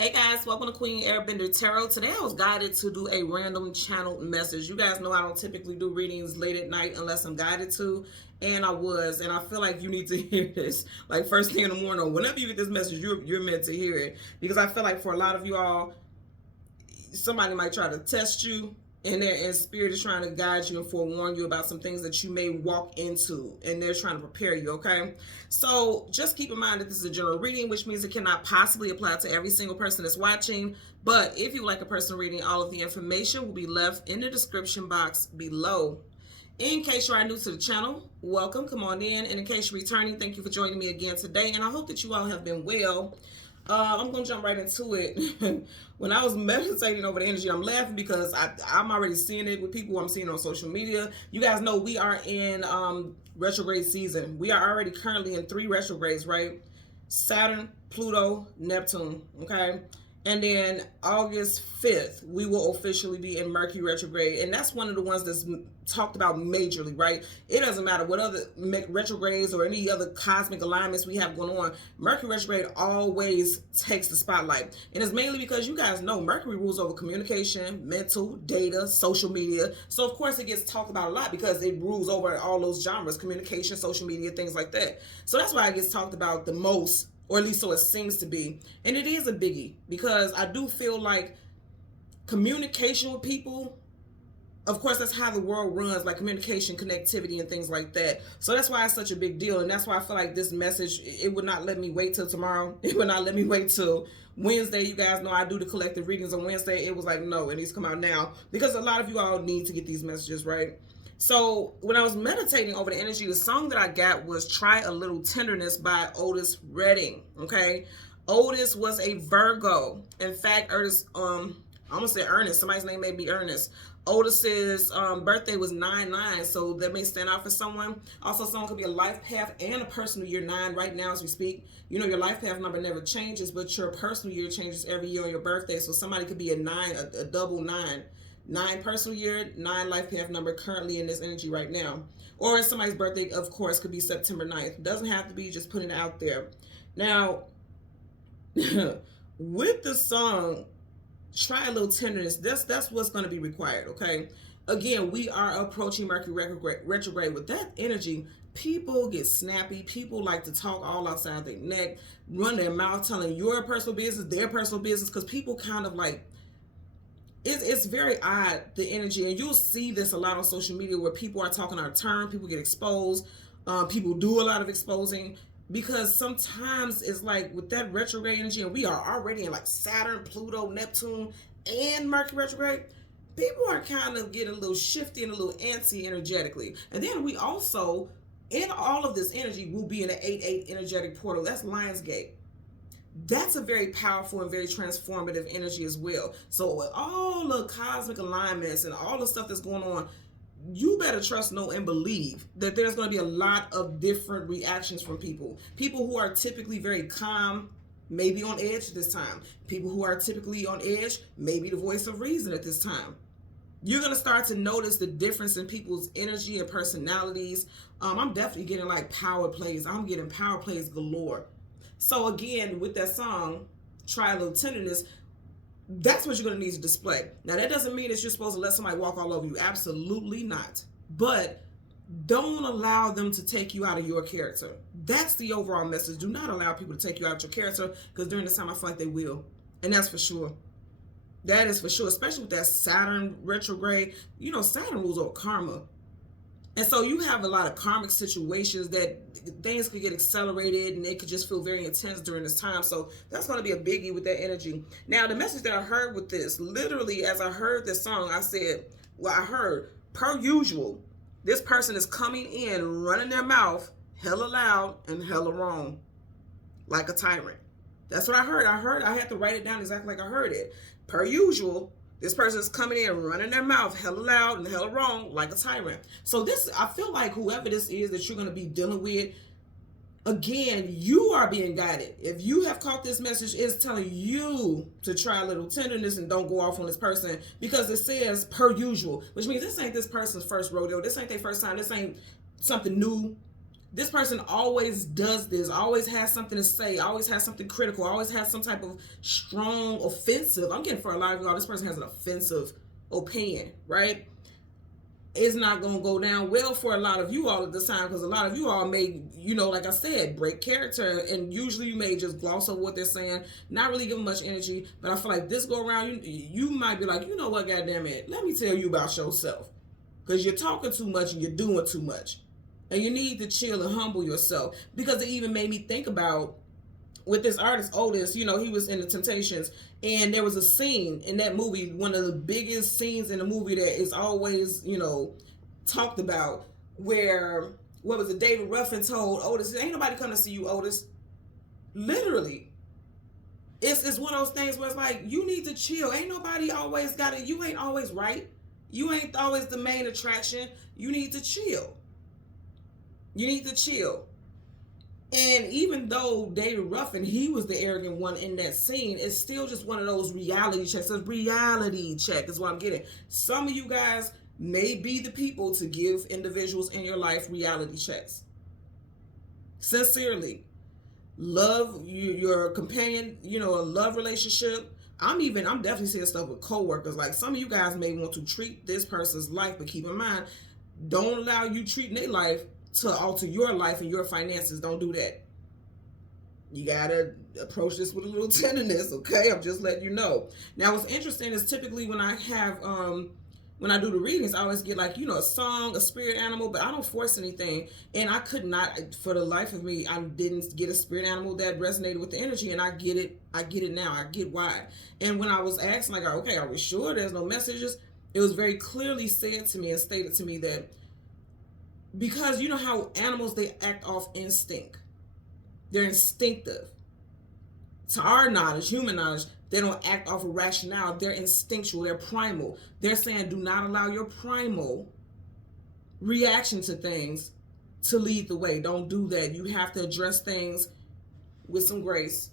Hey guys, welcome to Queen Airbender Tarot. Today I was guided to do a random channel message. You guys know I don't typically do readings late at night unless I'm guided to, and I feel like you need to hear this like first thing in the morning or whenever you get this message, you're meant to hear it, because I feel like for a lot of you all, somebody might try to test you, and spirit is trying to guide you and forewarn you about some things that you may walk into, and they're trying to prepare you. Okay, so just keep in mind that this is a general reading, which means it cannot possibly apply to every single person that's watching. But if you would like a personal reading, all of the information will be left in the description box below. In case you are new to the channel, welcome, come on in. And in case you're returning, thank you for joining me again today, and I hope that you all have been well. I'm gonna jump right into it. When I was meditating over the energy, I'm laughing because I'm already seeing it with people I'm seeing on social media. You guys know we are in retrograde season. We are already currently in 3 retrogrades, right? Saturn, Pluto, Neptune, okay? And then August 5th, we will officially be in Mercury retrograde. And that's one of the ones that's talked about majorly, right? It doesn't matter what other retrogrades or any other cosmic alignments we have going on. Mercury retrograde always takes the spotlight. And it's mainly because you guys know Mercury rules over communication, mental, data, social media. So, of course, it gets talked about a lot because it rules over all those genres, communication, social media, things like that. So that's why it gets talked about the most, or at least so it seems to be. And it is a biggie because I do feel like communication with people, of course, that's how the world runs, like communication, connectivity, and things like that. So that's why it's such a big deal. And that's why I feel like this message, it would not let me wait till tomorrow. It would not let me wait till Wednesday. You guys know I do the collective readings on Wednesday. It was like, no, it needs to come out now because a lot of you all need to get these messages, right? So when I was meditating over the energy, the song that I got was Try a Little Tenderness by Otis Redding, okay? Otis was a Virgo. In fact, I'm gonna say Ernest. Somebody's name may be Ernest. Otis's birthday was 9/9, so that may stand out for someone. Also, someone could be a life path and a personal year 9 right now as we speak. You know, your life path number never changes, but your personal year changes every year on your birthday. So somebody could be a 9, a double 9. 9 personal year, 9 life path number currently in this energy right now. Or somebody's birthday, of course, could be September 9th. Doesn't have to be, just putting it out there. Now, with the song, Try a Little Tenderness, that's what's going to be required, okay? Again, we are approaching Mercury retrograde. With that energy, people get snappy. People like to talk all outside their neck, run their mouth telling your personal business, their personal business, because people kind of like, it's very odd, the energy, and you'll see this a lot on social media where people are talking out of turn, people get exposed, people do a lot of exposing, because sometimes it's like with that retrograde energy, and we are already in like Saturn, Pluto, Neptune, and Mercury retrograde, people are kind of getting a little shifty and a little antsy energetically. And then we also, in all of this energy, will be in an 8/8 energetic portal. That's Lionsgate. That's a very powerful and very transformative energy as well. So with all the cosmic alignments and all the stuff that's going on, you better trust, know, and believe that there's going to be a lot of different reactions from people. People who are typically very calm, maybe on edge this time. People who are typically on edge, maybe the voice of reason at this time. You're going to start to notice the difference in people's energy and personalities. I'm definitely getting like power plays. I'm getting power plays galore. So again, with that song, Try a Little Tenderness, that's what you're going to need to display. Now, that doesn't mean that you're supposed to let somebody walk all over you. Absolutely not. But don't allow them to take you out of your character. That's the overall message. Do not allow people to take you out of your character, because during this time, I feel like they will. And that's for sure. That is for sure, especially with that Saturn retrograde. You know, Saturn rules over karma. And so you have a lot of karmic situations that things could get accelerated, and it could just feel very intense during this time. So that's going to be a biggie with that energy. Now, the message that I heard with this, literally as I heard this song, I said, well, I heard, per usual, this person is coming in, running their mouth hella loud and hella wrong, like a tyrant. That's what I heard. I had to write it down exactly like I heard it. Per usual, this person is coming in, running their mouth hella loud and hella wrong, like a tyrant. So this, I feel like whoever this is that you're going to be dealing with, again, you are being guided. If you have caught this message, it's telling you to try a little tenderness and don't go off on this person, because it says per usual, which means this ain't this person's first rodeo. This ain't their first time. This ain't something new. This person always does this, always has something to say, always has something critical, always has some type of strong offensive. I'm getting for a lot of y'all, this person has an offensive opinion, right? It's not going to go down well for a lot of you all at this time, because a lot of you all may, like I said, break character, and usually you may just gloss over what they're saying, not really give them much energy. But I feel like this go around, you might be like, you know what, goddamn it, let me tell you about yourself, because you're talking too much and you're doing too much, and you need to chill and humble yourself. Because it even made me think about with this artist Otis, he was in the Temptations, and there was a scene in that movie, one of the biggest scenes in the movie that is always, talked about, where, what was it, David Ruffin told Otis, ain't nobody come to see you, Otis. Literally. It's one of those things where it's like, you need to chill. Ain't nobody always got it. You ain't always right. You ain't always the main attraction. You need to chill. You need to chill. And even though David Ruffin, he was the arrogant one in that scene, it's still just one of those reality checks. A reality check is what I'm getting. Some of you guys may be the people to give individuals in your life reality checks. Sincerely. Love your companion, a love relationship. I'm definitely seeing stuff with coworkers. Like, some of you guys may want to treat this person's life, but keep in mind, don't allow you treating their life to alter your life and your finances. Don't do that. You gotta approach this with a little tenderness, okay? I'm just letting you know. Now, what's interesting is typically when I have when I do the readings, I always get like, a song, a spirit animal, but I don't force anything. And I could not, for the life of me, I didn't get a spirit animal that resonated with the energy, and I get it now. I get why. And when I was asking, like, okay, are we sure there's no messages? It was very clearly said to me and stated to me that, because you know how animals, they act off instinct. They're instinctive. To our knowledge, human knowledge, they don't act off of rationale. They're instinctual. They're primal. They're saying, do not allow your primal reaction to things to lead the way. Don't do that. You have to address things with some grace,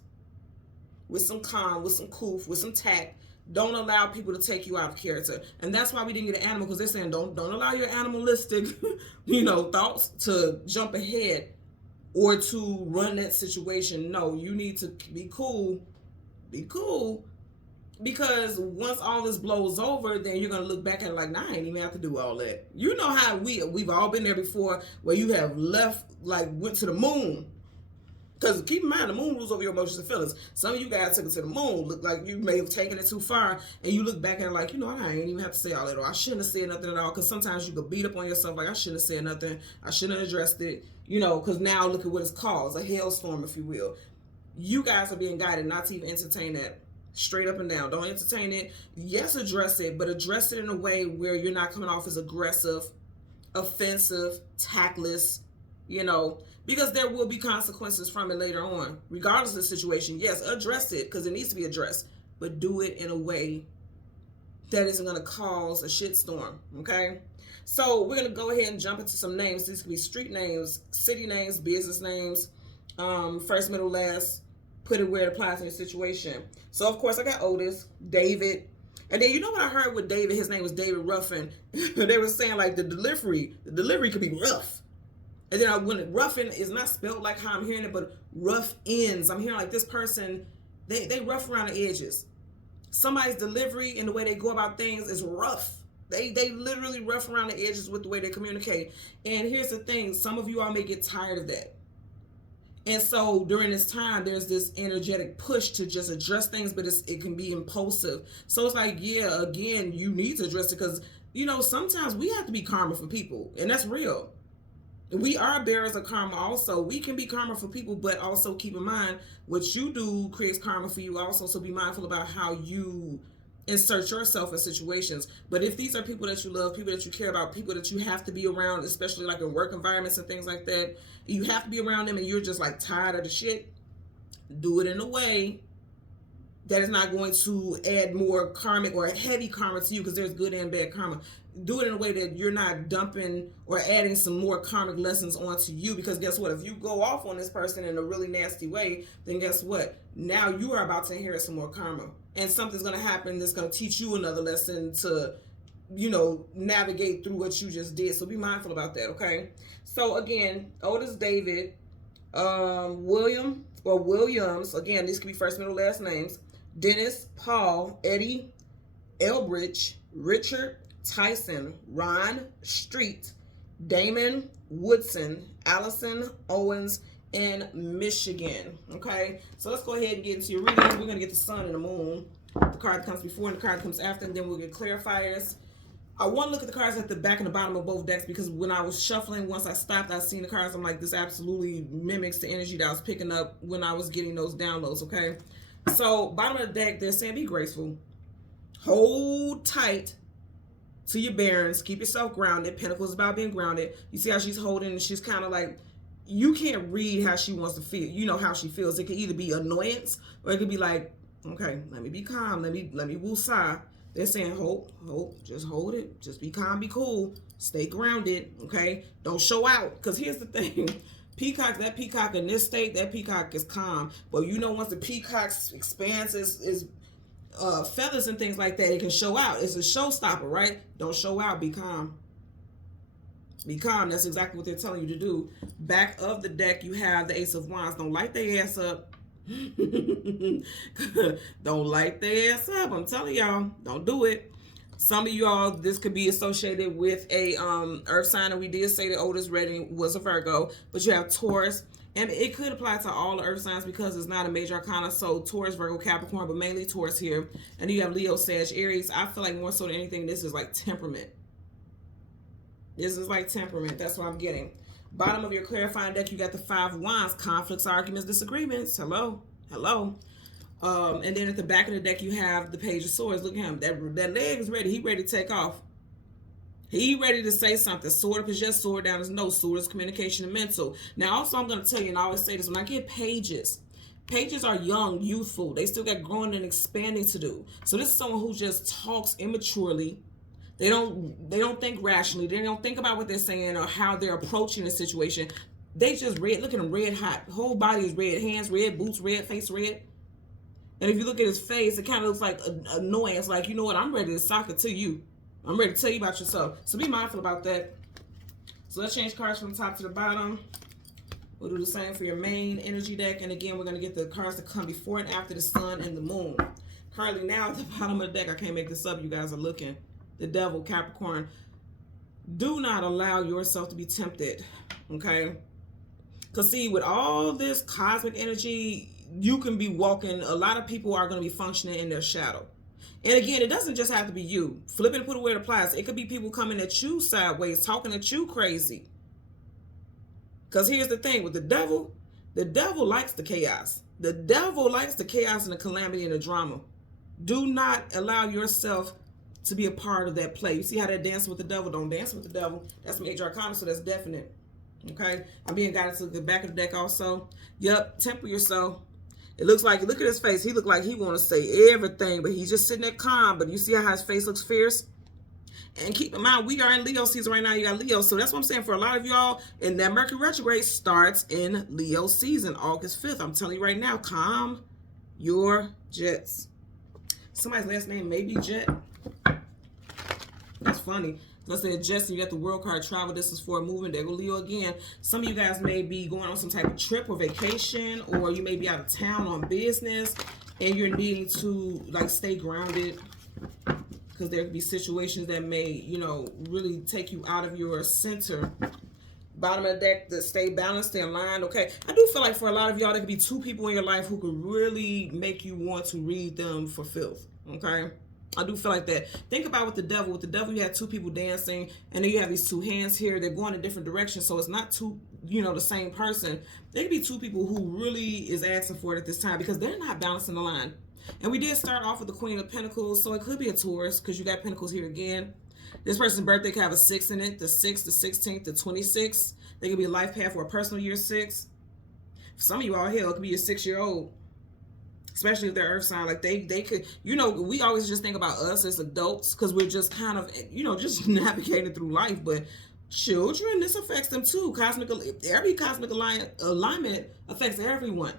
with some calm, with some coof, with some tact. Don't allow people to take you out of character. And that's why we didn't get an animal, because they're saying don't allow your animalistic, thoughts to jump ahead or to run that situation. No, you need to be cool. Be cool. Because once all this blows over, then you're going to look back at it like, nah, I ain't even have to do all that. You know how we've all been there before, where you have left, like, went to the moon. Because keep in mind, the moon rules over your emotions and feelings. Some of you guys took it to the moon. Look like you may have taken it too far, and you look back at it like, I ain't even have to say all that, or I shouldn't have said nothing at all. Because sometimes you could beat up on yourself like, I shouldn't have said nothing. I shouldn't have addressed it. Because now look at what it's caused, a hailstorm, if you will. You guys are being guided not to even entertain that. Straight up and down. Don't entertain it. Yes, address it, but address it in a way where you're not coming off as aggressive, offensive, tactless, because there will be consequences from it later on, regardless of the situation. Yes, address it, because it needs to be addressed, but do it in a way that isn't going to cause a shitstorm, okay? So we're going to go ahead and jump into some names. These could be street names, city names, business names, first, middle, last, put it where it applies in the situation. So, of course, I got Otis, David, and then what I heard with David, his name was David Ruffin. They were saying, like, the delivery could be rough. And then when Ruffin is not spelled like how I'm hearing it, but rough ends. I'm hearing like this person, they rough around the edges. Somebody's delivery and the way they go about things is rough. They literally rough around the edges with the way they communicate. And here's the thing, some of you all may get tired of that. And so during this time, there's this energetic push to just address things, but it can be impulsive. So it's like, yeah, again, you need to address it, because, sometimes we have to be karma for people, and that's real. We are bearers of karma also. We can be karma for people, but also keep in mind what you do creates karma for you also. So be mindful about how you insert yourself in situations. But if these are people that you love, people that you care about, people that you have to be around, especially like in work environments and things like that, you have to be around them and you're just like tired of the shit, do it in a way that is not going to add more karmic or heavy karma to you, because there's good and bad karma. Do it in a way that you're not dumping or adding some more karmic lessons onto you, because guess what? If you go off on this person in a really nasty way, then guess what? Now you are about to inherit some more karma. And something's going to happen that's going to teach you another lesson to you know, navigate through what you just did. So be mindful about that, okay? So again, Otis David, William or Williams, again, these could be first, middle, last names. Dennis, Paul, Eddie, Elbridge, Richard, Tyson, Ron, Street, Damon, Woodson, Allison, Owens, in Michigan. Okay, so let's go ahead and get into your reading. We're going to get the sun and the moon. The card that comes before and the card that comes after, and then we'll get clarifiers. I want to look at the cards at the back and the bottom of both decks because when I was shuffling, once I stopped, I seen the cards. I'm like, this absolutely mimics the energy that I was picking up when I was getting those downloads, okay? So, bottom of the deck, they're saying be graceful. Hold tight to your bearings. Keep yourself grounded. Pentacles about being grounded. You see how she's holding and she's kind of like, you can't read how she wants to feel. You know how she feels. It could either be annoyance or it could be like, okay, let me be calm. Let me woosah. They're saying, hold, just hold it. Just be calm, be cool. Stay grounded, okay? Don't show out. Because here's the thing. That peacock in this state, that peacock is calm. But you know, once the peacock expands its feathers and things like that, it can show out. It's a showstopper, right? Don't show out. Be calm. Be calm. That's exactly what they're telling you to do. Back of the deck, you have the Ace of Wands. Don't light their ass up. Don't light their ass up. I'm telling y'all, don't do it. Some of y'all, this could be associated with a earth sign, and we did say that Otis Redding was a Virgo, but you have Taurus, and it could apply to all the earth signs because it's not a major arcana. So Taurus, Virgo, Capricorn, but mainly Taurus here. And you have Leo, Sag, Aries. I feel like more so than anything, this is like temperament. This is like temperament. That's what I'm getting. Bottom of your clarifying deck, you got the Five of Wands, conflicts, arguments, disagreements. Hello. And then at the back of the deck, you have the Page of Swords. Look at him. That leg is ready. He ready to take off. He ready to say something. Sword up is just sword down is no. Sword is communication and mental. Now, also, I'm going to tell you, and I always say this, when I get pages are young, youthful. They still got growing and expanding to do. So this is someone who just talks immaturely. They don't think rationally. They don't think about what they're saying or how they're approaching the situation. They just red. Look at him, red hot. Whole body is red. Hands red, boots red, face red. And if you look at his face, it kind of looks like annoyance. Like, you know what? I'm ready to sock it to you. I'm ready to tell you about yourself. So be mindful about that. So let's change cards from the top to the bottom. We'll do the same for your main energy deck. And again, we're going to get the cards that come before and after the sun and the moon. Currently now at the bottom of the deck, I can't make this up. You guys are looking. The Devil, Capricorn. Do not allow yourself to be tempted, okay? Because see, with all this cosmic energy, you can be walking, a lot of people are going to be functioning in their shadow. And again, it doesn't just have to be you. Flip it and put it where it applies. It could be people coming at you sideways, talking at you crazy. Because here's the thing, with the devil likes the chaos. The devil likes the chaos and the calamity and the drama. Do not allow yourself to be a part of that play. You see how they're dancing with the devil? Don't dance with the devil. That's major arcana, so that's definite. Okay? I'm being guided to the back of the deck also. Yep, temper yourself. It looks like, look at his face. He looked like he want to say everything, but he's just sitting there calm. But you see how his face looks fierce? And keep in mind, we are in Leo season right now. You got Leo. So that's what I'm saying for a lot of y'all. And that Mercury retrograde starts in Leo season, August 5th. I'm telling you right now, calm your jets. Somebody's last name may be Jet. That's funny. Let's say Jets, you got the World card, travel distance for a movement. There go Leo again. Some of you guys may be going on some type of trip or vacation, or you may be out of town on business, and you're needing to like stay grounded because there could be situations that may, you know, really take you out of your center. Bottom of the deck, to stay balanced, stay aligned. Okay, I do feel like for a lot of y'all, there could be two people in your life who could really make you want to read them for filth. Okay. I do feel like that. Think about with the devil. With the devil, you have two people dancing, and then you have these two hands here. They're going in different directions, so it's not two, you know, the same person. There could be two people who really is asking for it at this time because they're not balancing the line. And we did start off with the Queen of Pentacles, so it could be a Taurus because you got Pentacles here again. This person's birthday could have a 6 in it, the 6th, the 16th, the 26th. They could be a life path or a personal year 6. For some of you all here, it could be a 6-year-old. Especially if they're earth sign, like they could, you know, we always just think about us as adults because we're just kind of, you know, just navigating through life. But children, this affects them too. Every cosmic alignment affects everyone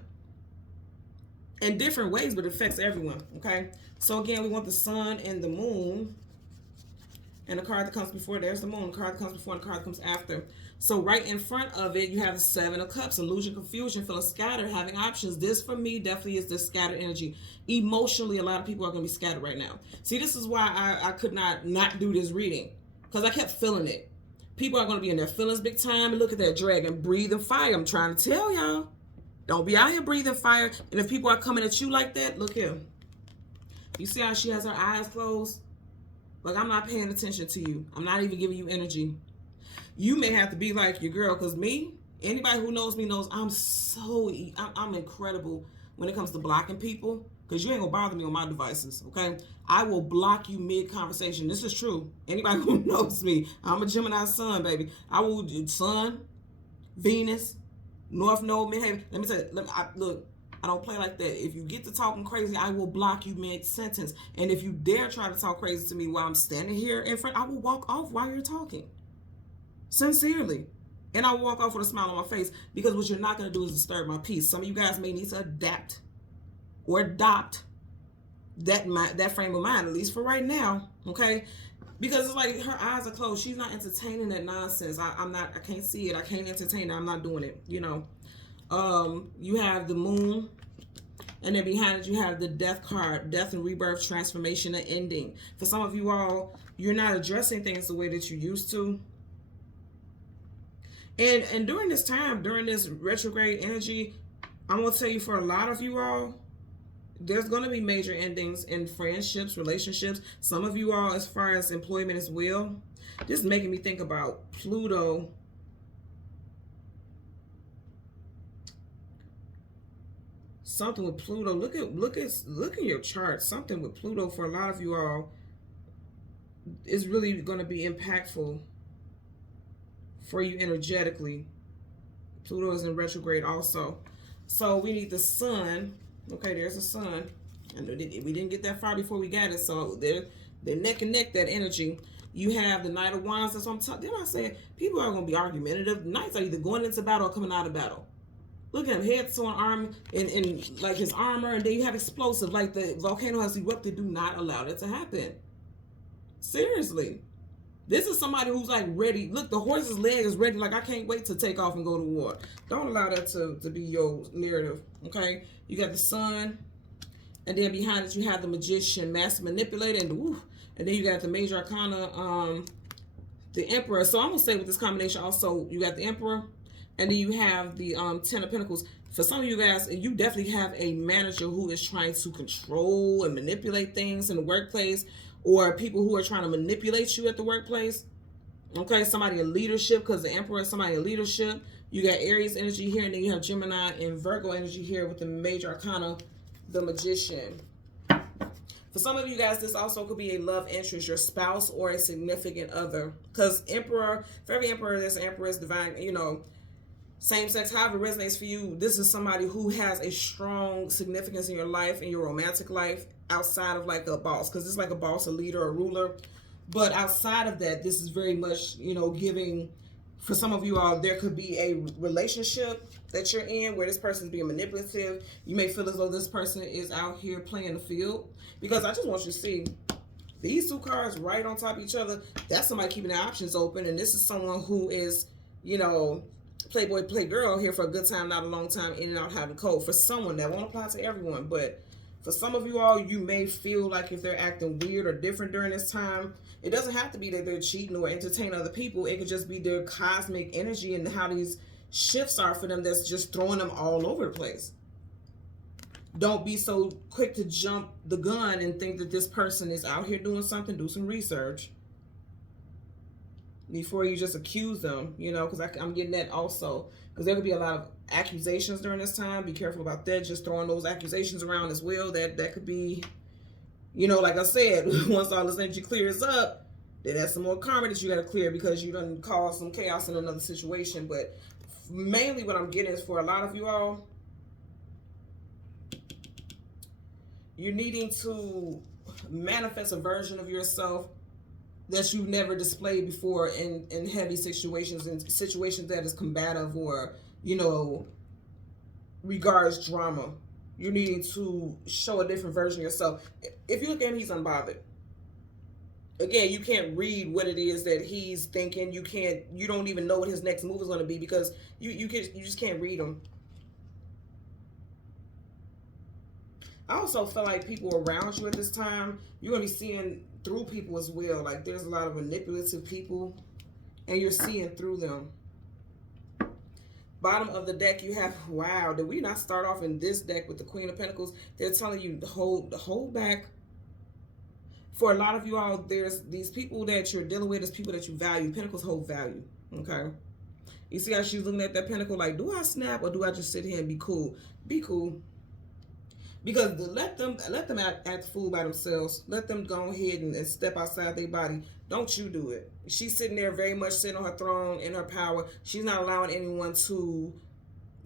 in different ways, but it affects everyone. Okay. So again, we want the sun and the moon And the card that comes before, there's the moon. The card that comes before and the card that comes after. So right in front of it, you have the Seven of Cups. Illusion, confusion, feeling scattered, having options. This, for me, definitely is the scattered energy. Emotionally, a lot of people are going to be scattered right now. See, this is why I could not do this reading. Because I kept feeling it. People are going to be in their feelings big time. And look at that dragon, breathing fire. I'm trying to tell y'all. Don't be out here breathing fire. And if people are coming at you like that, look here. You see how she has her eyes closed? Like, I'm not paying attention to you. I'm not even giving you energy. You may have to be like your girl, because me, anybody who knows me knows I'm incredible when it comes to blocking people, because you ain't going to bother me on my devices, okay? I will block you mid-conversation. This is true. Anybody who knows me, I'm a Gemini sun, baby. I will do sun, Venus, North Node, Midheaven. Let me tell you, look, I don't play like that. If you get to talking crazy, I will block you mid-sentence. And if you dare try to talk crazy to me while I'm standing here in front, I will walk off while you're talking. Sincerely. And I will walk off with a smile on my face, because what you're not going to do is disturb my peace. Some of you guys may need to adapt or adopt that frame of mind, at least for right now, okay? Because it's like her eyes are closed. She's not entertaining that nonsense. I can't see it. I can't entertain it. I'm not doing it, you know. You have the moon, and then behind it you have the death card, death and rebirth, transformation and ending. For some of you all, you're not addressing things the way that you used to. And during this time, during this retrograde energy, I'm going to tell you, for a lot of you all, there's going to be major endings in friendships, relationships. Some of you all, as far as employment as well. This is making me think about Pluto. Something with Pluto. Look at your chart. Something with Pluto for a lot of you all is really going to be impactful for you energetically. Pluto is in retrograde also. So we need the sun. Okay, there's the sun. And we didn't get that far before we got it. So they're neck and neck, that energy. You have the Knight of Wands. That's what I'm talking. Didn't I say people are going to be argumentative? Knights are either going into battle or coming out of battle. Look at him, head to an arm in like his armor, and then you have explosive, like the volcano has erupted. Do not allow that to happen. Seriously. This is somebody who's like ready. Look, the horse's leg is ready. Like, I can't wait to take off and go to war. Don't allow that to be your narrative, okay? You got the sun, and then behind it you have the magician, master manipulator, and then you got the major arcana, the emperor. So I'm going to say with this combination also, you got the emperor, and then you have the 10 of Pentacles. For some of you guys, you definitely have a manager who is trying to control and manipulate things in the workplace, or people who are trying to manipulate you at the workplace. Okay, somebody in leadership, because the emperor is somebody in leadership. You got Aries energy here, and then you have Gemini and Virgo energy here with the major arcana, the magician. For some of you guys, this also could be a love interest, your spouse or a significant other. Because emperor, for every emperor, there's an empress, divine, you know, same sex, however it resonates for you. This is somebody who has a strong significance in your life, in your romantic life, outside of like a boss, because it's like a boss, a leader, a ruler. But outside of that, this is very much, you know, giving. For some of you all, there could be a relationship that you're in where this person is being manipulative. You may feel as though this person is out here playing the field, because I just want you to see these two cards right on top of each other. That's somebody keeping their options open, and this is someone who is, you know, playboy, playgirl here for a good time, not a long time, in and out having cold. For someone, that won't apply to everyone, but for some of you all, you may feel like if they're acting weird or different during this time, it doesn't have to be that they're cheating or entertaining other people. It could just be their cosmic energy and how these shifts are for them that's just throwing them all over the place. Don't be so quick to jump the gun and think that this person is out here doing something. Do some research before you just accuse them, you know, because I'm getting that also. Because there could be a lot of accusations during this time. Be careful about that. Just throwing those accusations around as well. That could be, you know, like I said, once all this energy clears up, then that's some more karma that you got to clear, because you done caused some chaos in another situation. But mainly what I'm getting is, for a lot of you all, you're needing to manifest a version of yourself that you've never displayed before in heavy situations, in situations that is combative or, you know, regards drama. You're needing to show a different version of yourself. If you look at him, he's unbothered. Again, you can't read what it is that he's thinking. You don't even know what his next move is going to be because you just can't read him. I also feel like people around you at this time, you're going to be seeing through people as well. Like there's a lot of manipulative people and you're seeing through them. Bottom of the deck, you have, wow, did we not start off in this deck with the Queen of Pentacles? They're telling you to hold back. For a lot of you all, there's these people that you're dealing with, there's people that you value. Pentacles hold value, okay? You see how she's looking at that pentacle like, do I snap or do I just sit here and be cool? Be cool. Because let them act the fool by themselves. Let them go ahead and step outside their body. Don't you do it. She's sitting there very much sitting on her throne in her power. She's not allowing anyone to,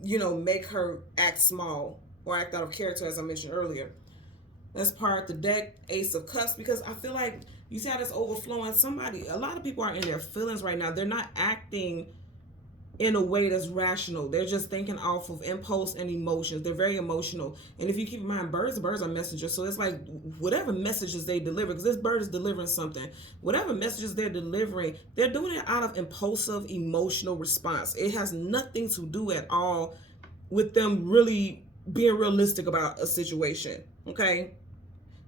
you know, make her act small or act out of character, as I mentioned earlier. Let's part the deck, Ace of Cups, because I feel like you see how that's overflowing. A lot of people are in their feelings right now. They're not acting in a way that's rational. They're just thinking off of impulse and emotions. They're very emotional. And if you keep in mind, birds are messengers. So it's like whatever messages they deliver, because this bird is delivering something. Whatever messages they're delivering, they're doing it out of impulsive, emotional response. It has nothing to do at all with them really being realistic about a situation. Okay?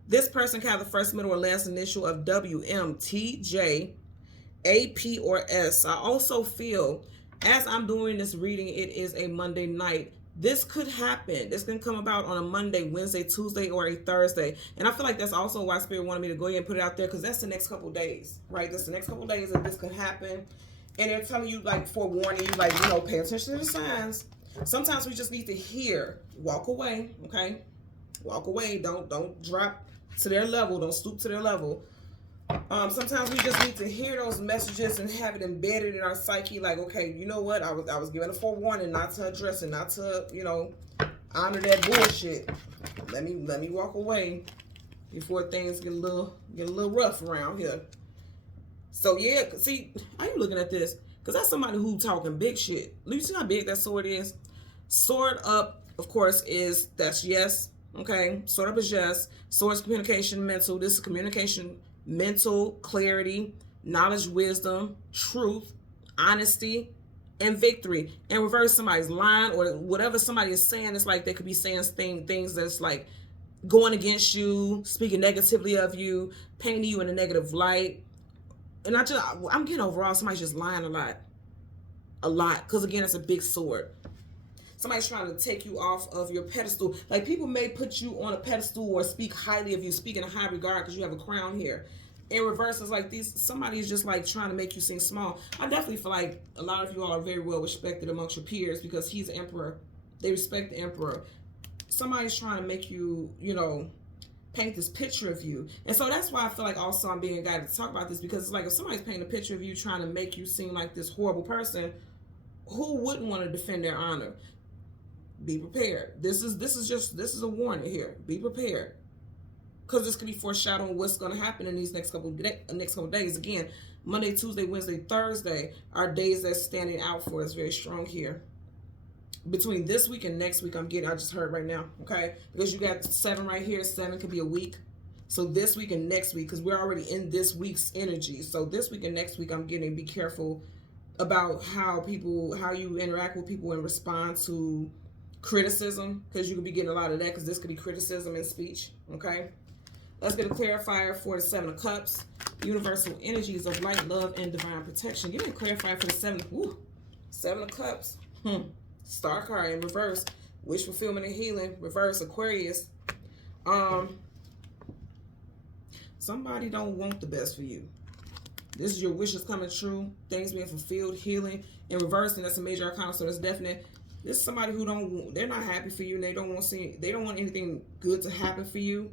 This person can have the first, middle, or last initial of W, M, T, J, A, P, or S. I also feel, as I'm doing this reading, it is a Monday night. This could happen. This can come about on a Monday, Wednesday, Tuesday, or a Thursday. And I feel like that's also why Spirit wanted me to go ahead and put it out there, because that's the next couple days, right? That's the next couple days that this could happen. And they're telling you, like, forewarning you, like, you know, pay attention to the signs. Sometimes we just need to hear, walk away, okay? Walk away. Don't drop to their level. Don't stoop to their level. Sometimes we just need to hear those messages and have it embedded in our psyche. Like, okay, you know what? I was given a forewarning not to address it, not to, you know, honor that bullshit. Let me walk away before things get a little rough around here. So yeah, see, how you looking at this? Because that's somebody who talking big shit. You see how big that sword is? Sword up, of course, that's yes. Okay, sword up is yes. Sword is communication, mental. This is communication, mental, clarity, knowledge, wisdom, truth, honesty, and victory. And reverse, somebody's lying or whatever somebody is saying. It's like they could be saying things that's like going against you, speaking negatively of you, painting you in a negative light. And I'm getting overall, somebody's just lying a lot. Because again, it's a big sword. Somebody's trying to take you off of your pedestal. Like, people may put you on a pedestal or speak highly of you, speak in a high regard because you have a crown here. In reverse, it's like somebody's just like trying to make you seem small. I definitely feel like a lot of you all are very well respected amongst your peers because he's emperor. They respect the emperor. Somebody's trying to make you, you know, paint this picture of you. And so that's why I feel like also I'm being guided to talk about this, because it's like if somebody's painting a picture of you trying to make you seem like this horrible person, who wouldn't want to defend their honor? Be prepared. This is a warning here. Be prepared, because this could be foreshadowing what's going to happen in these next couple days. Again, Monday, Tuesday, Wednesday, Thursday are days that's standing out for us very strong here. Between this week and next week, I just heard right now, okay? Because you got 7 right here. 7 could be a week. So this week and next week, because we're already in this week's energy. So this week and next week, I'm getting, be careful about how you interact with people and respond to criticism, because you could be getting a lot of that, because this could be criticism in speech, okay? Let's get a clarifier for the 7 of Cups. Universal energies of light, love, and divine protection. Give me a clarifier for the 7 of Cups. Star card in reverse. Wish fulfillment and healing. Reverse, Aquarius. Somebody don't want the best for you. This is your wishes coming true. Things being fulfilled, healing. In reverse, and that's a major arcana, so that's definite. This is somebody who they're not happy for you, and they don't want anything good to happen for you.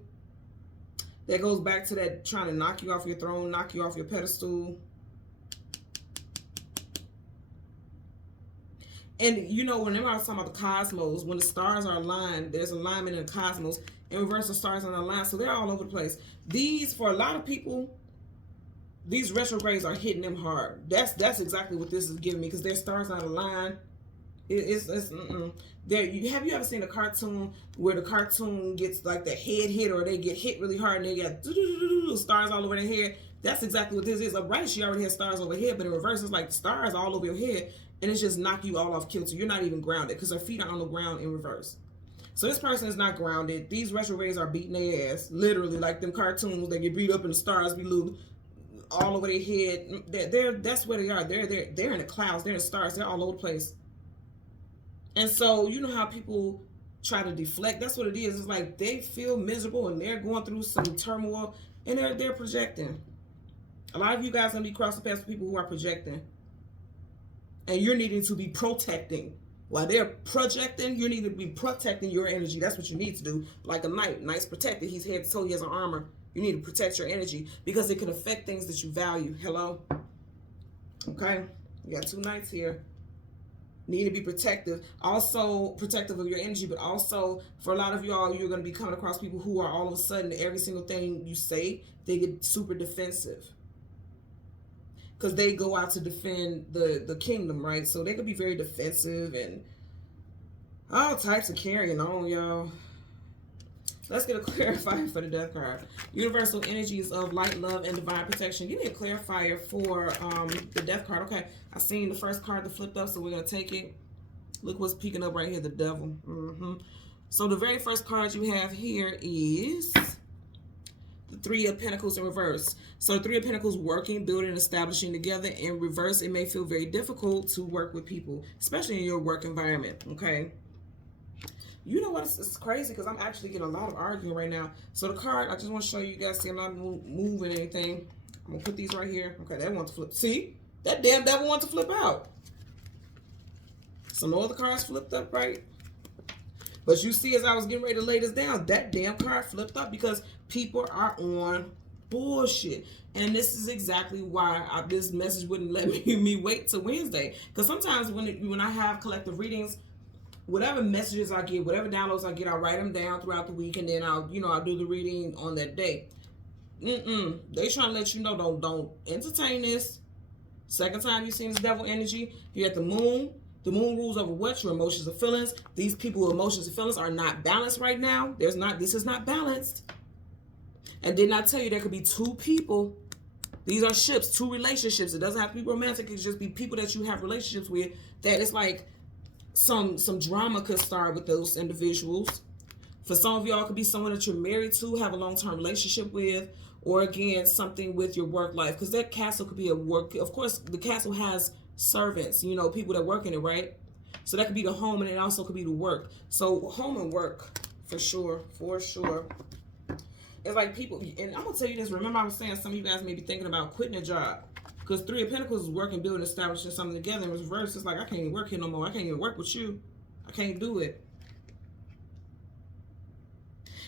That goes back to that trying to knock you off your throne, knock you off your pedestal. And you know, whenever I was talking about the cosmos, when the stars are aligned, there's alignment in the cosmos. In reverse, the stars are aligned, so they're all over the place. For a lot of people, these retrogrades are hitting them hard. That's exactly what this is giving me, because their stars not aligned. Have you ever seen a cartoon where the cartoon gets like the head hit, or they get hit really hard and they got stars all over their head? That's exactly what this is. Right, she already has stars overhead, but in reverse, it's like the stars all over your head, and it's just knock you all off kilter. You're not even grounded because her feet are on the ground in reverse. So this person is not grounded. These retrogrades are beating their ass, literally, like them cartoons. They get beat up and the stars be little all over their head. That's where they are. They're in the clouds. They're in the stars. They're all over the place. And so you know how people try to deflect. That's what it is. It's like they feel miserable and they're going through some turmoil and they're projecting. A lot of you guys are gonna be crossing paths with people who are projecting, and you're needing to be protecting. While they're projecting, you need to be protecting your energy. That's what you need to do. Like a knight, knight's protected. He's head to toe. He has an armor. You need to protect your energy because it can affect things that you value. Hello? Okay? You got two knights here. Need to be protective. Also protective of your energy, but also for a lot of y'all, you're going to be coming across people who are all of a sudden, every single thing you say, they get super defensive. Because they go out to defend the kingdom, right? So they could be very defensive and all types of carrying on, y'all. Let's get a clarifier for the death card. Universal energies of light, love, and divine protection. Give me a clarifier for the death card. Okay, I seen the first card that flipped up, so we're going to take it. Look what's peeking up right here, the devil. So the very first card you have here is the Three of Pentacles in reverse. So Three of Pentacles, working, building, establishing together. In reverse, it may feel very difficult to work with people, especially in your work environment, okay? You know what? It's crazy because I'm actually getting a lot of arguing right now. So the card, I just want to show you guys, see I'm not moving anything. I'm going to put these right here. Okay, that wants to flip. See? That damn devil wants to flip out. So no other cards flipped up, right? But you see, as I was getting ready to lay this down, that damn card flipped up because people are on bullshit. And this is exactly why this message wouldn't let me wait till Wednesday. Because sometimes when I have collective readings, whatever messages I get, whatever downloads I get, I'll write them down throughout the week, and then I'll do the reading on that day. They trying to let you know, don't entertain this. Second time you've seen this devil energy, you're at the moon. The moon rules over what? Your emotions and feelings. These people's emotions and feelings are not balanced right now. This is not balanced. And didn't I tell you there could be two people? These are ships, two relationships. It doesn't have to be romantic. It could just be people that you have relationships with. That it's like some drama could start with those individuals. For some of y'all, it could be someone that you're married to, have a long-term relationship with, or again, something with your work life. Because that castle could be a work. Of course, the castle has servants, people that work in it, right? So that could be the home, and it also could be the work. So home and work, for sure. It's like people, and I'm gonna tell you this. Remember, I was saying some of you guys may be thinking about quitting a job, because Three of Pentacles is working, building, establishing something together. In reverse, it's like, I can't even work here no more. I can't even work with you. I can't do it.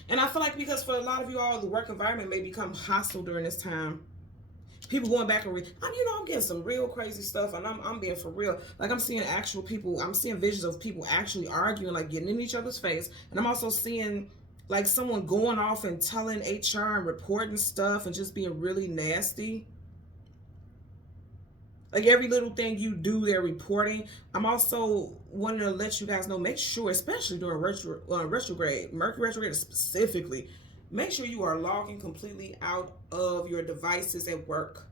And I feel like because for a lot of you all, the work environment may become hostile during this time. People going back and I'm getting some real crazy stuff, and I'm being for real. Like, I'm seeing actual people, I'm seeing visions of people actually arguing, like getting in each other's face. And I'm also seeing like someone going off and telling HR and reporting stuff and just being really nasty. Like every little thing you do, they're reporting. I'm also wanting to let you guys know, make sure, especially during retrograde, Mercury retrograde specifically, make sure you are logging completely out of your devices at work.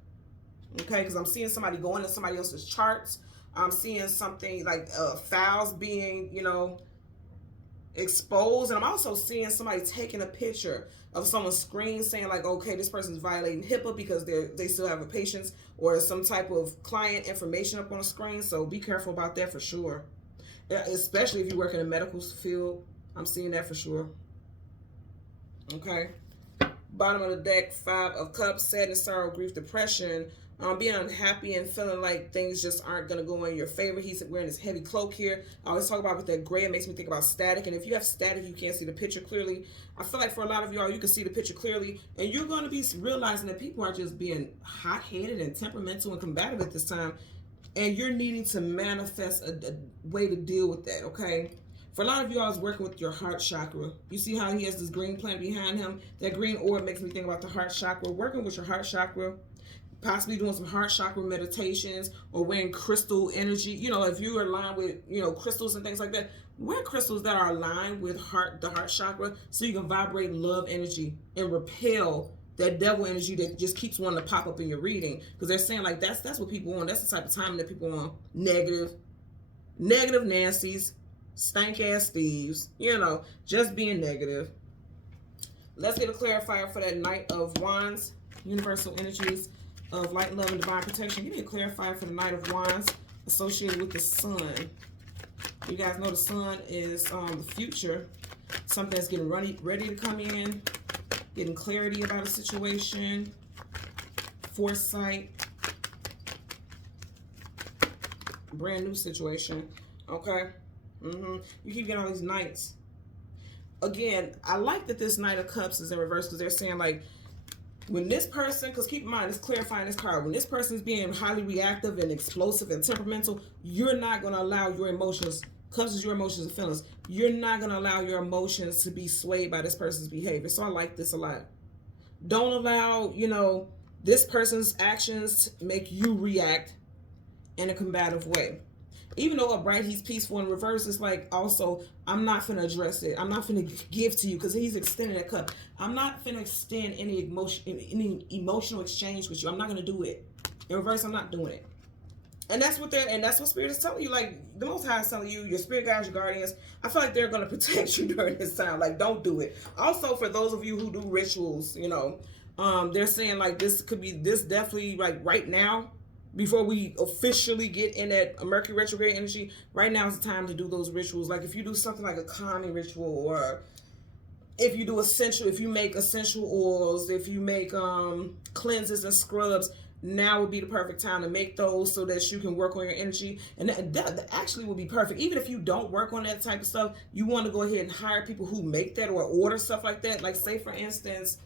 Okay, because I'm seeing somebody going to somebody else's charts. I'm seeing something like files being, exposed. And I'm also seeing somebody taking a picture of someone's screen saying like, okay, this person's violating HIPAA because they still have a patient or some type of client information up on the screen. So be careful about that for sure. Especially if you work in the medical field. I'm seeing that for sure. Okay. Bottom of the deck, 5 of Cups, sadness, sorrow, grief, depression. Being unhappy and feeling like things just aren't going to go in your favor. He's wearing this heavy cloak here. I always talk about with that gray, it makes me think about static. And if you have static, you can't see the picture clearly. I feel like for a lot of y'all, you can see the picture clearly. And you're going to be realizing that people are just being hot-headed and temperamental and combative at this time. And you're needing to manifest a way to deal with that, okay? For a lot of y'all, is working with your heart chakra. You see how he has this green planet behind him? That green orb makes me think about the heart chakra. Working with your heart chakra, possibly doing some heart chakra meditations or wearing crystal energy. If you are aligned with, crystals and things like that, wear crystals that are aligned with the heart chakra so you can vibrate love energy and repel that devil energy that just keeps wanting to pop up in your reading, because they're saying like that's what people want. That's the type of time that people want. Negative Nancy's, stank ass Steves, just being negative. Let's get a clarifier for that Knight of Wands, universal energies of light, love, and divine protection. Give me a clarifier for the Knight of Wands associated with the Sun. You guys know the Sun is the future. Something that's getting ready to come in, getting clarity about a situation, foresight, brand new situation. Okay. You keep getting all these Knights. Again, I like that this Knight of Cups is in reverse, because they're saying like, when this person, because keep in mind, it's clarifying this card, when this person is being highly reactive and explosive and temperamental, you're not going to allow your emotions, Cups is your emotions and feelings, you're not going to allow your emotions to be swayed by this person's behavior. So I like this a lot. Don't allow, this person's actions to make you react in a combative way. Even though upright, he's peaceful, in reverse, it's like also, I'm not finna address it. I'm not finna give to you, because he's extending a cup. I'm not finna extend any emotional exchange with you. I'm not gonna do it. In reverse, I'm not doing it. And that's what Spirit is telling you. Like, the Most High is telling you, your spirit guides, your guardians, I feel like they're gonna protect you during this time. Like, don't do it. Also, for those of you who do rituals, they're saying like this definitely, like, right now, before we officially get in that Mercury retrograde energy, right now is the time to do those rituals. Like if you do something like a calming ritual, or if you do if you make essential oils, if you make cleanses and scrubs, now would be the perfect time to make those, so that you can work on your energy. And that actually would be perfect. Even if you don't work on that type of stuff, you want to go ahead and hire people who make that, or order stuff like that. Like, say for instance,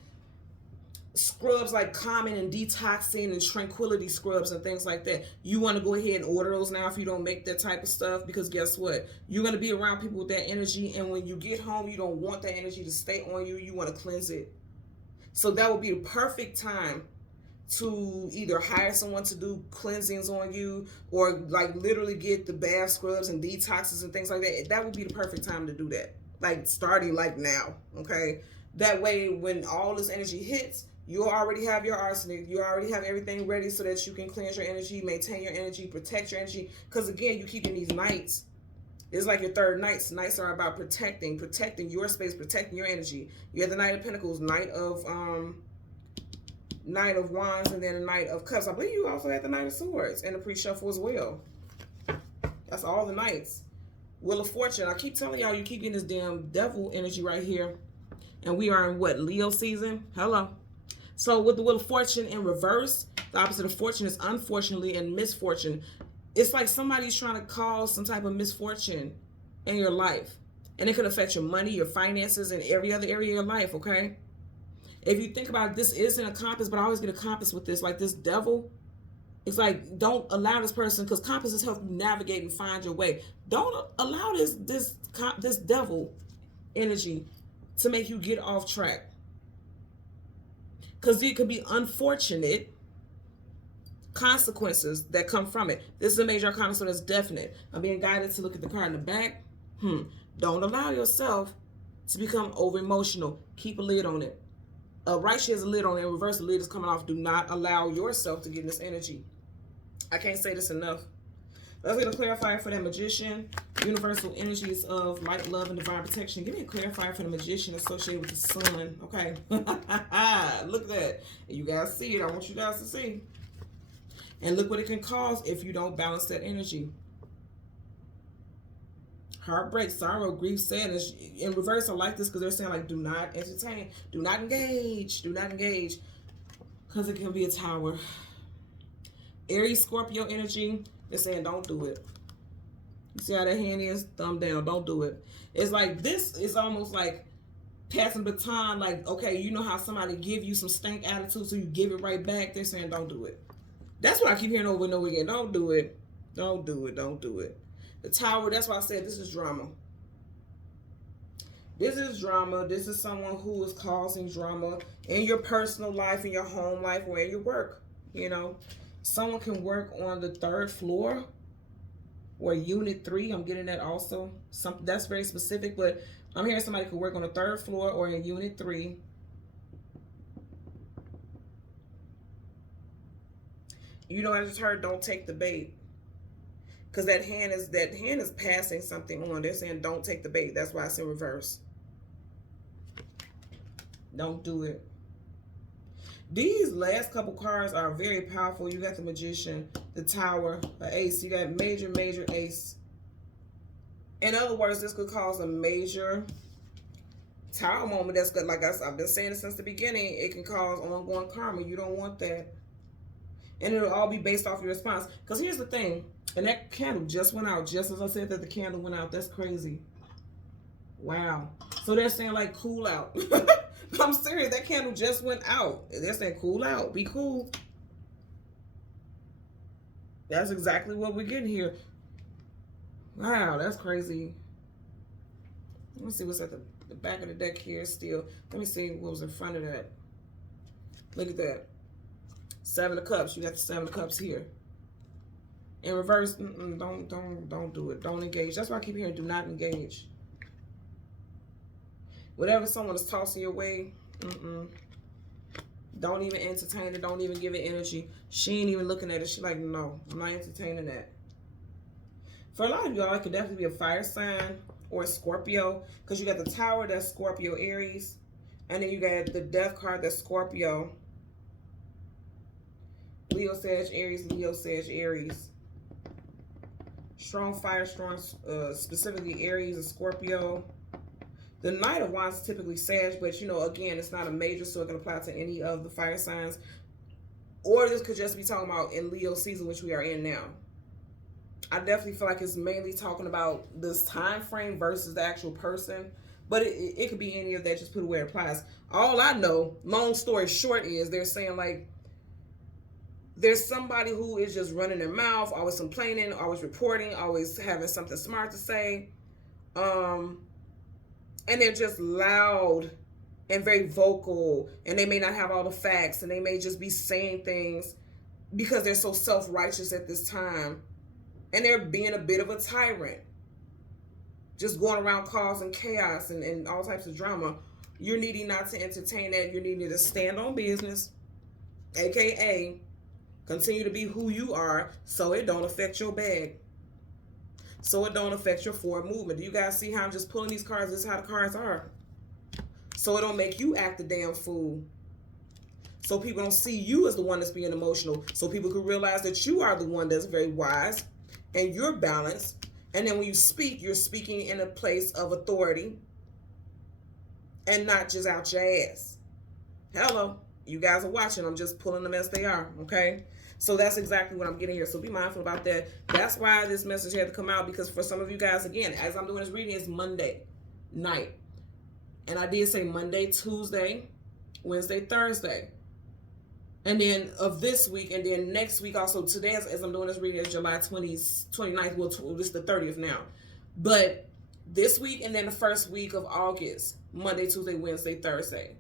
scrubs like calming and detoxing and tranquility scrubs and things like that. You want to go ahead and order those now if you don't make that type of stuff, because guess what? You're going to be around people with that energy, and when you get home, you don't want that energy to stay on you. You want to cleanse it. So that would be the perfect time to either hire someone to do cleansings on you, or like literally get the bath scrubs and detoxes and things like that. That would be the perfect time to do that. Like, starting like now, okay? That way, when all this energy hits, you already have your arsenal. You already have everything ready, so that you can cleanse your energy, maintain your energy, protect your energy. Because again, you keep in these Knights. It's like your third Knights. Knights are about protecting your space, protecting your energy. You have the Knight of Pentacles, Knight of Wands, and then the Knight of Cups. I believe you also had the Knight of Swords in the pre-shuffle as well. That's all the Knights. Wheel of Fortune. I keep telling y'all, you keep getting this damn devil energy right here. And we are in what? Leo season? Hello. So with the Wheel of Fortune in reverse, the opposite of fortune is unfortunately and misfortune. It's like somebody's trying to cause some type of misfortune in your life. And it could affect your money, your finances, and every other area of your life, okay? If you think about it, this isn't a compass, but I always get a compass with this. Like, this devil, it's like, don't allow this person, because compasses help you navigate and find your way. Don't allow this devil energy to make you get off track. Because it could be unfortunate consequences that come from it. This is a major arcana, so that's definite. I'm being guided to look at the card in the back. Don't allow yourself to become over emotional. Keep a lid on it. Right, she has a lid on it. In reverse, the lid is coming off. Do not allow yourself to get in this energy. I can't say this enough. Let's get a clarifier for that Magician. Universal energies of light, love, and divine protection. Give me a clarifier for the Magician associated with the Sun. Okay. Look at that. You guys see it. I want you guys to see. And look what it can cause if you don't balance that energy. Heartbreak, sorrow, grief, sadness. In reverse, I like this because they're saying, like, do not entertain. Do not engage. Do not engage. Because it can be a tower. Aries, Scorpio energy. They're saying, don't do it. You see how that hand is? Thumb down. Don't do it. It's like, this is almost like passing baton. Like, okay, you know how somebody give you some stank attitude, so you give it right back. They're saying, don't do it. That's what I keep hearing over and over again. Don't do it. Don't do it. Don't do it. The Tower, that's why I said this is drama. This is drama. This is someone who is causing drama in your personal life, in your home life, or in your work. You know, someone can work on the 3rd floor or unit 3. I'm getting that also. Something that's very specific, but I'm hearing somebody could work on the 3rd floor or in unit 3. You know, I just heard don't take the bait. Because that hand is passing something on. They're saying don't take the bait. That's why it's in reverse. Don't do it. These last couple cards are very powerful. You got the Magician, the Tower, the Ace. You got major, major Ace. In other words, this could cause a major Tower moment. That's good. Like I've been saying it since the beginning. It can cause ongoing karma. You don't want that. And it'll all be based off your response. Because here's the thing. And that candle just went out. Just as I said that the candle went out. That's crazy. Wow. So they're saying like cool out. I'm serious. That candle just went out. They're saying cool out. Be cool. That's exactly what we're getting here. Wow, that's crazy. Let me see what's at the back of the deck here still. Let me see what was in front of that. Look at that. 7 of Cups. You got the 7 of Cups here. In reverse, don't do it. Don't engage. That's why I keep hearing do not engage. Whatever someone is tossing your way, don't even entertain it. Don't even give it energy. She ain't even looking at it. She's like, no, I'm not entertaining that. For a lot of y'all, it could definitely be a fire sign or a Scorpio. Because you got the Tower, that's Scorpio, Aries. And then you got the Death card, that's Scorpio. Leo, Sag, Aries, Leo, Sag, Aries. Strong fire, strong, specifically Aries and Scorpio. The Knight of Wands is typically Sag, but you know, again, it's not a major, so it can apply to any of the fire signs. Or this could just be talking about in Leo season, which we are in now. I definitely feel like it's mainly talking about this time frame versus the actual person. But it could be any of that, just put it where it applies. All I know, long story short, is they're saying like, there's somebody who is just running their mouth, always complaining, always reporting, always having something smart to say. And they're just loud and very vocal, and they may not have all the facts, and they may just be saying things because they're so self-righteous at this time. And they're being a bit of a tyrant. Just going around causing chaos and all types of drama. You're needing not to entertain that. You're needing to stand on business, aka continue to be who you are so it don't affect your bag. So it don't affect your forward movement. Do you guys see how I'm just pulling these cards? This is how the cards are. So it don't make you act a damn fool. So people don't see you as the one that's being emotional. So people can realize that you are the one that's very wise and you're balanced. And then when you speak, you're speaking in a place of authority and not just out your ass. Hello. You guys are watching. I'm just pulling them as they are, okay? So that's exactly what I'm getting here. So be mindful about that. That's why this message had to come out, because for some of you guys, again, as I'm doing this reading, it's Monday night. And I did say Monday, Tuesday, Wednesday, Thursday. And then of this week, and then next week also, today as I'm doing this reading, is July 29th. Well, this is the 30th now. But this week and then the first week of August, Monday, Tuesday, Wednesday, Thursday.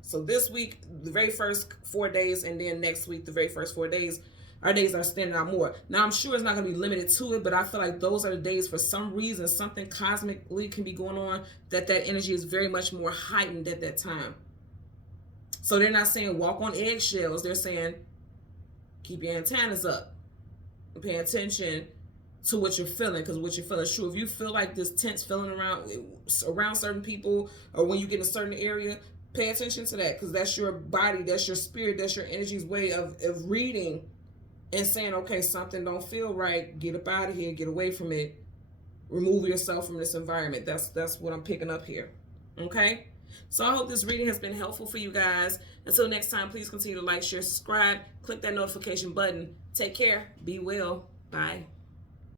So this week, the very first 4 days, and then next week, the very first 4 days, our days are standing out more. Now, I'm sure it's not going to be limited to it, but I feel like those are the days, for some reason, something cosmically can be going on, that energy is very much more heightened at that time. So they're not saying walk on eggshells. They're saying keep your antennas up. Pay attention to what you're feeling, because what you're feeling is true. If you feel like this tense feeling around certain people, or when you get in a certain area, pay attention to that, because that's your body, that's your spirit, that's your energy's way of reading and saying, okay, something don't feel right. Get up out of here. Get away from it. Remove yourself from this environment. That's what I'm picking up here. Okay? So I hope this reading has been helpful for you guys. Until next time, please continue to like, share, subscribe, click that notification button. Take care. Be well. Bye.